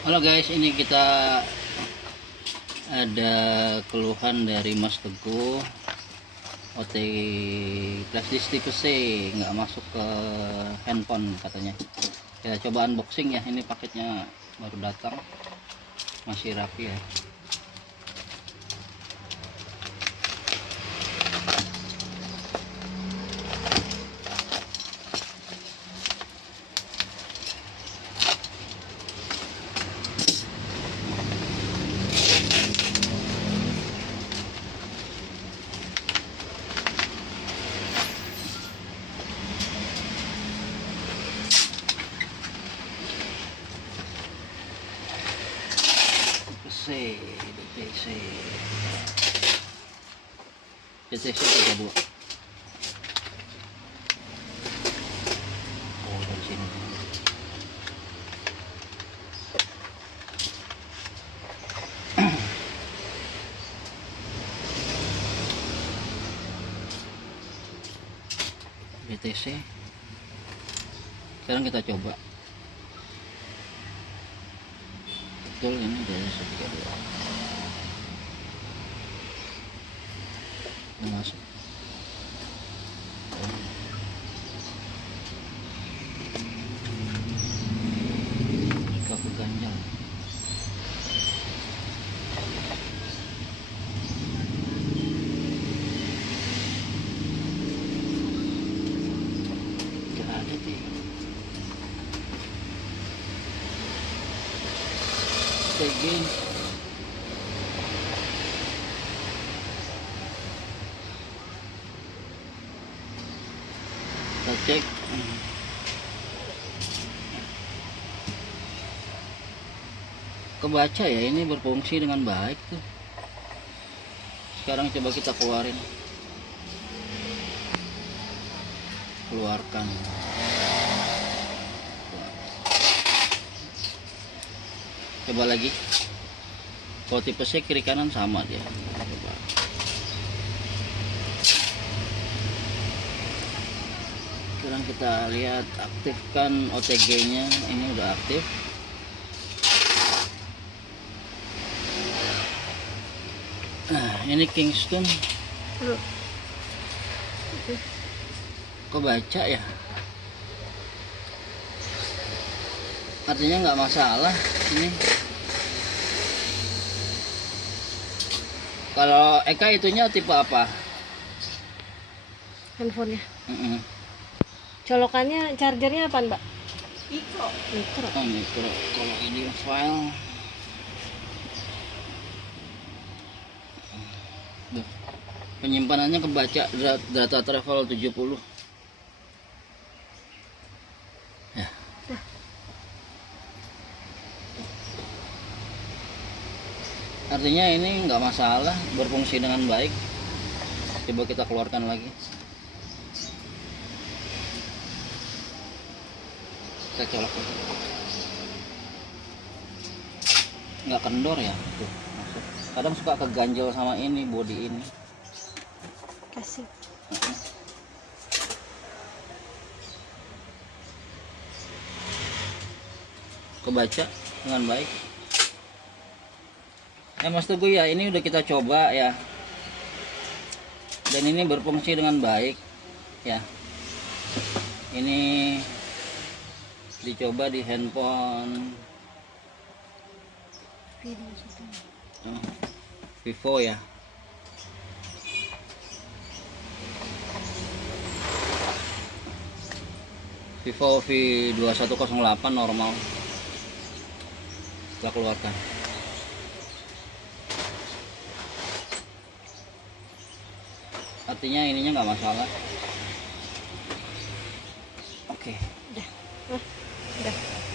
Halo guys, ini kita ada keluhan dari Mas Teguh. OT flash disk tipe C nggak masuk ke handphone katanya. Kita coba unboxing ya. Ini paketnya baru datang, masih rapi ya. DTC 32. Oh, dari sini. DTC. Sekarang kita coba. Betul, ini DTC 32. Masuk. Suka keganjal. Gak ada sih. Segini. Kita cek. Kebaca ya, ini berfungsi dengan baik tuh. Sekarang coba kita keluarkan. Coba lagi. Kalau tipe C kiri kanan sama dia. Coba. Sekarang kita lihat, aktifkan OTG nya. Ini udah aktif. Nah, ini Kingston. Kok baca ya? Artinya nggak masalah ini. Kalau Eka itunya tipe apa? Handphonenya. Colokannya, chargernya apa, Mbak? Mikro. Oh, mikro. Kalau ini file. Duh. Penyimpanannya kebaca data travel 70. Ya. Artinya ini nggak masalah, berfungsi dengan baik. Coba kita keluarkan lagi. Kita colok. Nggak kendor ya? Tuh, masuk. Kadang suka keganjel sama ini, bodi ini. Kasih. Kebaca dengan baik. Ya Mas Teguh ya, ini udah kita coba ya. Dan ini berfungsi dengan baik ya. Ini dicoba di handphone Vivo ya. Vivo V2108 normal. Kita keluarkan. Artinya ininya nggak masalah. Oke.